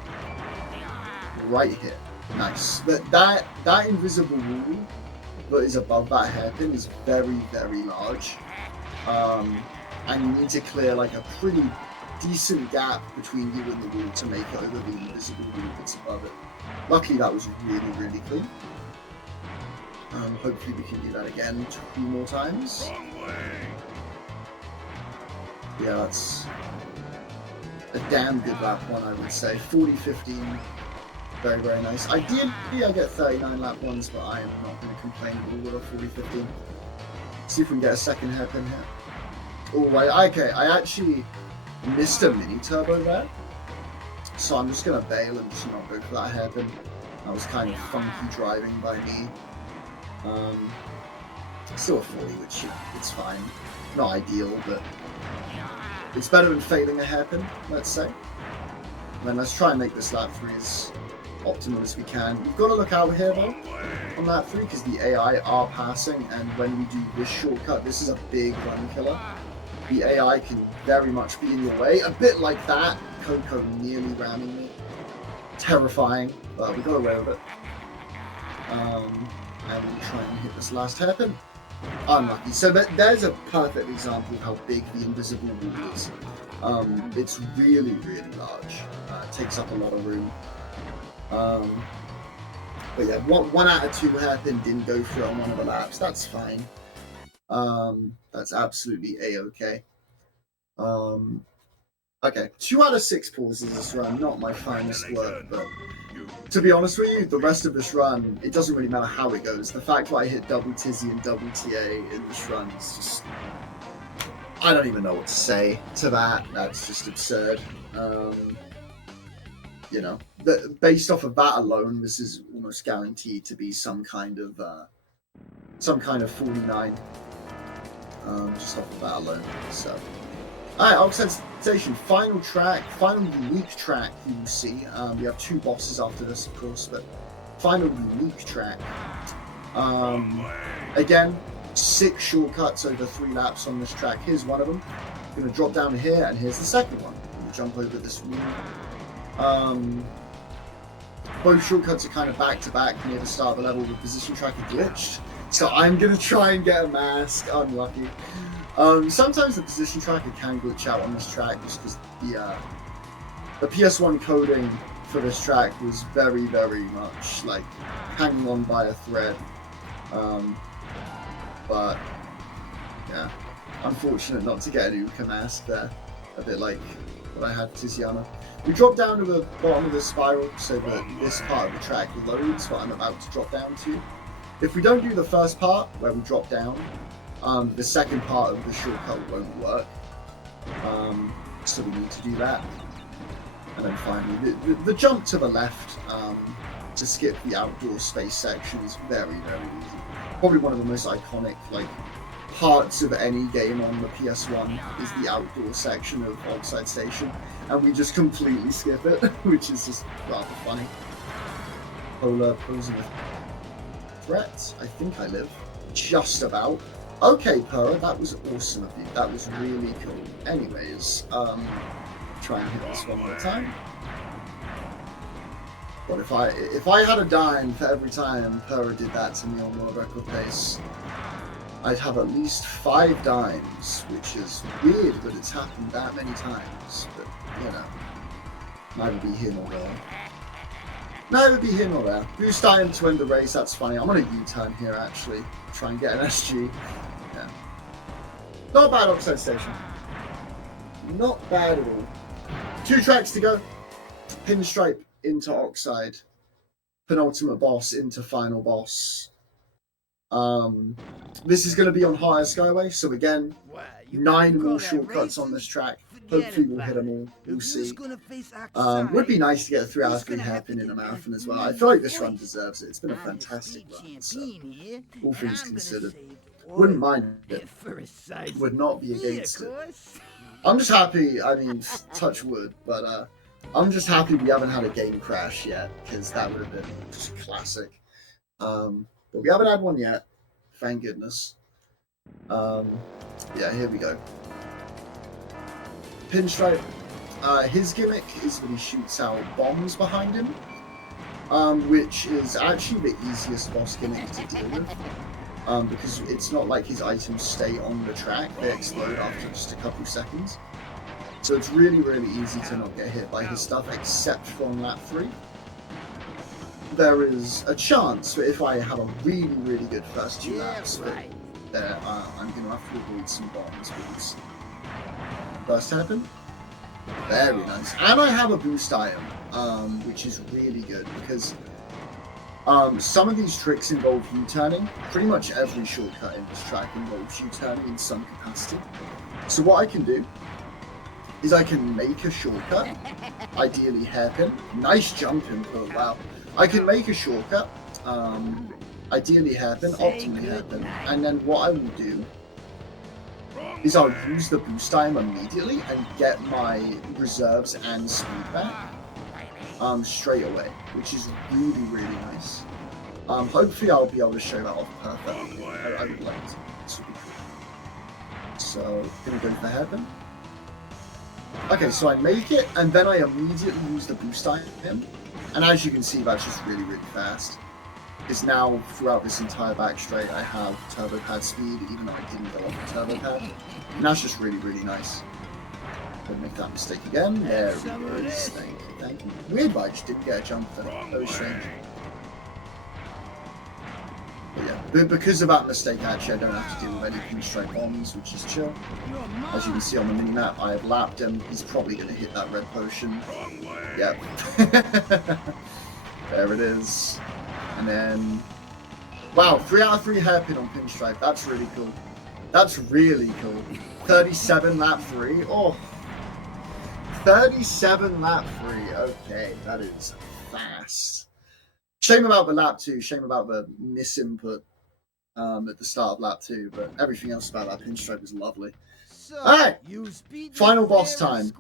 right here. Nice. But that invisible wall that is above that hairpin is very, very large. And you need to clear like a pretty decent gap between you and the wall to make it over the invisible wall that's above it. Luckily that was really, really clean. Hopefully we can do that again 2 more times. Yeah, that's a damn good lap 1, I would say. 40-15. Very, very nice. Ideally, I get 39 lap 1s, but I am not going to complain at all with a 40-15. See if we can get a second hairpin here. Oh, okay, I actually missed a mini turbo there. So I'm just going to bail and just not go for that hairpin. That was kind of funky driving by me. Still a 40, which it's fine. Not ideal, but it's better than failing a hairpin, let's say. And then let's try and make this lap 3 as optimal as we can. You've got to look out here though on that 3 because the AI are passing, and when we do this shortcut, this is a big run killer. The AI can very much be in your way, a bit like that. Coco nearly ramming me. Terrifying, but we got away with it. And we'll try and hit this last hairpin. Unlucky. So there's a perfect example of how big the invisible wall is. It's really, really large. It takes up a lot of room. But yeah, 1 out of 2 hairpin didn't go through on one of the laps. That's fine. That's absolutely a-okay. Okay, 2 out of 6 pauses this run, not my finest work, but to be honest with you, the rest of this run, it doesn't really matter how it goes. The fact that I hit double Tizzy and double TA in this run is just... I don't even know what to say to that. That's just absurd. You know, based off of that alone, this is almost guaranteed to be some kind of 49. Just off of that alone. So, alright, Oxide Station, final track, final unique track you will see. We have 2 bosses after this, of course, but final unique track. Again, 6 shortcuts over 3 laps on this track. Here's one of them. I'm going to drop down here, and here's the second one. I'm going to jump over this room. Both shortcuts are kind of back-to-back near the start of the level. The position tracker glitched, so I'm going to try and get a mask. Unlucky. Sometimes the position tracker can glitch out on this track just because the PS1 coding for this track was very, very much like hanging on by a thread. But yeah, unfortunate not to get an Uka mask there. A bit like what I had Tiziana. We drop down to the bottom of the spiral so that this part of the track loads what I'm about to drop down to. If we don't do the first part where we drop down, the second part of the shortcut won't work. So we need to do that. And then finally, the jump to the left to skip the outdoor space section is very, very easy. Probably one of the most iconic parts of any game on the PS1 is the outdoor section of Oxide Station, and we just completely skip it, which is just rather funny. Polar posing with threats. I think I live. Just about. Okay, Purr, that was awesome of you. That was really cool. Anyways, try and hit this one more time. But if I had a dime for every time Purr did that to me on world record pace, I'd have at least 5 dimes, which is weird that it's happened that many times. But you know, neither be here nor there. Neither be here nor there. Boost item to end the race. That's funny. I'm on a U-turn here actually. Try and get an SG. Yeah. Not bad, Oxide Station. Not bad at all. 2 tracks to go. Pinstripe into Oxide. Penultimate boss into final boss. This is going to be on higher Skyway, so again, 9 more shortcuts on this track. Hopefully we'll hit them all. We'll see. Would be nice to get a 3 out of 3 hairpin in a marathon as well. I feel like this run deserves it. It's been a fantastic run, so all things considered. Wouldn't mind it. Would not be against it. I'm just happy, I mean, touch wood, but I'm just happy we haven't had a game crash yet, because that would have been just classic. But we haven't had one yet, thank goodness. Yeah, here we go. Pinstripe. His gimmick is that he shoots out bombs behind him, which is actually the easiest boss gimmick to deal with, because it's not like his items stay on the track, they explode after just a couple seconds. So it's really, really easy to not get hit by his stuff, except from lap 3. There is a chance that if I have a really, really good first 2 laps, that I'm going to have to avoid some bombs. First happen. Very nice. And I have a boost item, which is really good because some of these tricks involve U-turning. Pretty much every shortcut in this track involves U-turning in some capacity. So what I can do is I can make a shortcut, ideally hairpin. Nice jumping, oh wow. I can make a shortcut, ideally hairpin, optimally hairpin, and then what I will do is I'll use the boost time immediately and get my reserves and speed back straight away, which is really, really nice. Hopefully I'll be able to show that off perfectly. I would like to. This would be cool. So, gonna go for hairpin. Okay, so I make it, and then I immediately use the boost item. And as you can see, that's just really, really fast. Because now, throughout this entire back straight, I have turbo pad speed, even though I didn't go off the turbo pad. And that's just really, really nice. Don't make that mistake again. There we go. Thank you, thank you. Weird, but I just didn't get a jump there. That was strange. But yeah. But because of that mistake, actually, I don't have to deal with any pinstripe bombs, which is chill. As you can see on the mini-map, I have lapped him. He's probably going to hit that red potion. Yep. There it is. And then... Wow, 3 out of 3 hairpin on pinstripe. That's really cool. That's really cool. 37 lap 3. Oh. 37 lap 3. Okay, that is fast. Shame about the lap 2. Shame about the misinput at the start of lap 2. But everything else about that pinstripe is lovely. Alright, final boss time.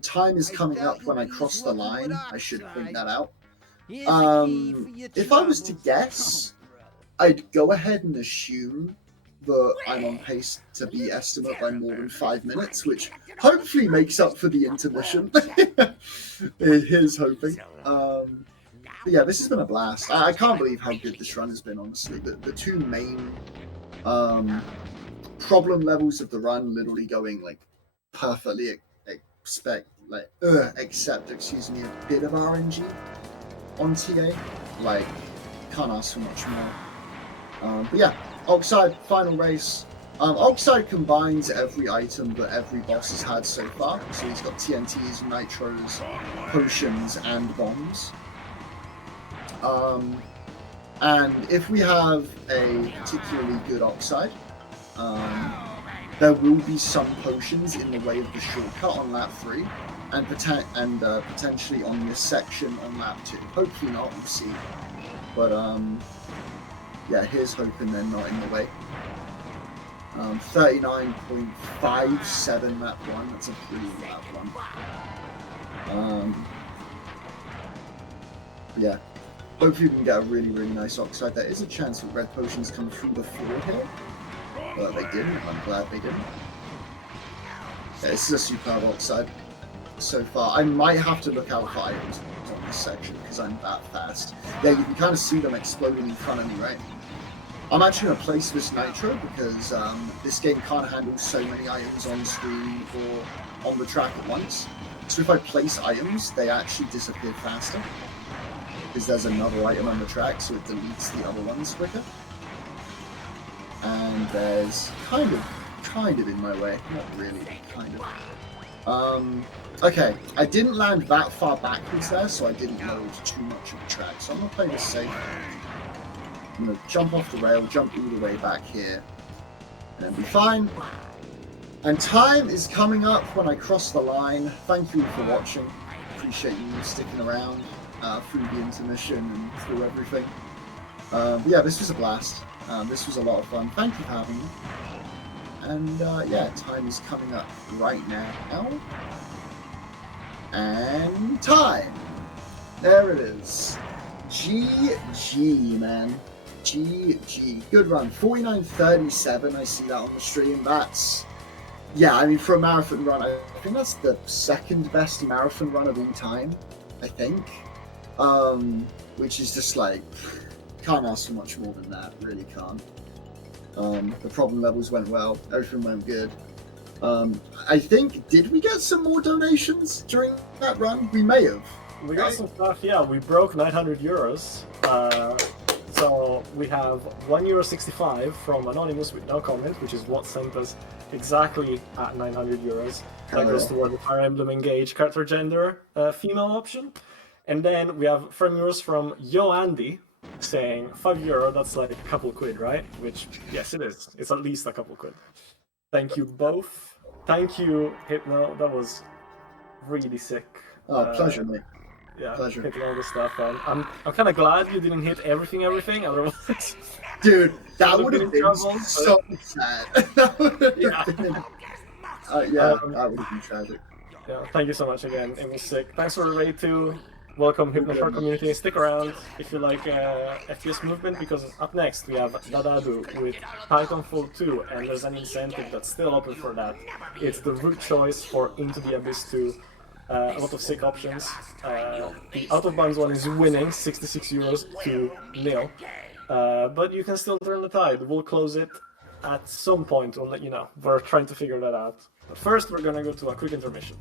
Time is coming up when I cross the line. I should point that out. If I was to guess, I'd go ahead and assume that I'm on pace to beat estimate by more than 5 minutes, which hopefully makes up for the intermission. Here's hoping. But yeah, this has been a blast. I can't believe how good this run has been, honestly. The two main problem levels of the run literally going like perfectly except excuse me, a bit of RNG on TA. Like, can't ask for much more. But yeah, Oxide, final race. Oxide combines every item that every boss has had so far. So he's got TNTs, nitros, potions, and bombs. And if we have a particularly good Oxide, there will be some potions in the way of the shortcut on lap 3, and potentially on this section on lap 2. Hopefully not, we'll see. But yeah, here's hoping they're not in the way. 39.57 lap 1, that's a pretty lap 1. Yeah, hopefully we can get a really, really nice Oxide. There is a chance that red potions come through the floor here. But they didn't. I'm glad they didn't. Yeah, this is a superb Oxide so far. I might have to look out for items on this section because I'm that fast. Yeah, you can kind of see them exploding in front of me, right? I'm actually going to place this Nitro because this game can't handle so many items on screen or on the track at once. So if I place items, they actually disappear faster because there's another item on the track, so it deletes the other ones quicker. And there's kind of in my way, not really, kind of. Okay, I didn't land that far backwards there, so I didn't load too much of the track. So I'm gonna play this safe. I'm gonna jump off the rail, jump all the way back here, and then be fine. And time is coming up when I cross the line. Thank you for watching. Appreciate you sticking around through the intermission and through everything. But yeah, this was a blast. This was a lot of fun. Thank you for having me. And yeah, time is coming up right now. And time! There it is. GG, man. GG. Good run. 49.37. I see that on the stream. That's... Yeah, I mean, for a marathon run, I think that's the second best marathon run of all time, I think. Which is just like... Can't ask for much more than that, really can't. The problem levels went well, everything went good. I think, did we get some more donations during that run? We may have. We got some stuff, yeah, we broke 900 euros. So we have €1.65 from Anonymous with no comment, which is what sent us exactly at 900 euros. That goes toward the Fire Emblem Engage character gender female option. And then we have €5 from Yo Andy, saying €5, that's like a couple quid, right? Which, yes, it is. It's at least a couple quid. Thank you both. Thank you, Hypno. That was really sick. Oh, pleasure, mate. Yeah, pleasure. hitting all the stuff. I'm kind of glad you didn't hit everything. Otherwise, dude, that would have been trouble, so sad. That would have yeah. been. That would have been tragic. Yeah, thank you so much again. It was sick. Thanks for the raid too. Welcome, hypnoshark community. Stick around if you like FPS movement, because up next we have Dadadu with Titanfall 2, and there's an incentive that's still open for that. It's the root choice for Into the Abyss 2. A lot of sick options. The out of bounds one is winning, €66 to 0. But you can still turn the tide. We'll close it at some point. We'll let you know. We're trying to figure that out. But first, we're gonna go to a quick intermission.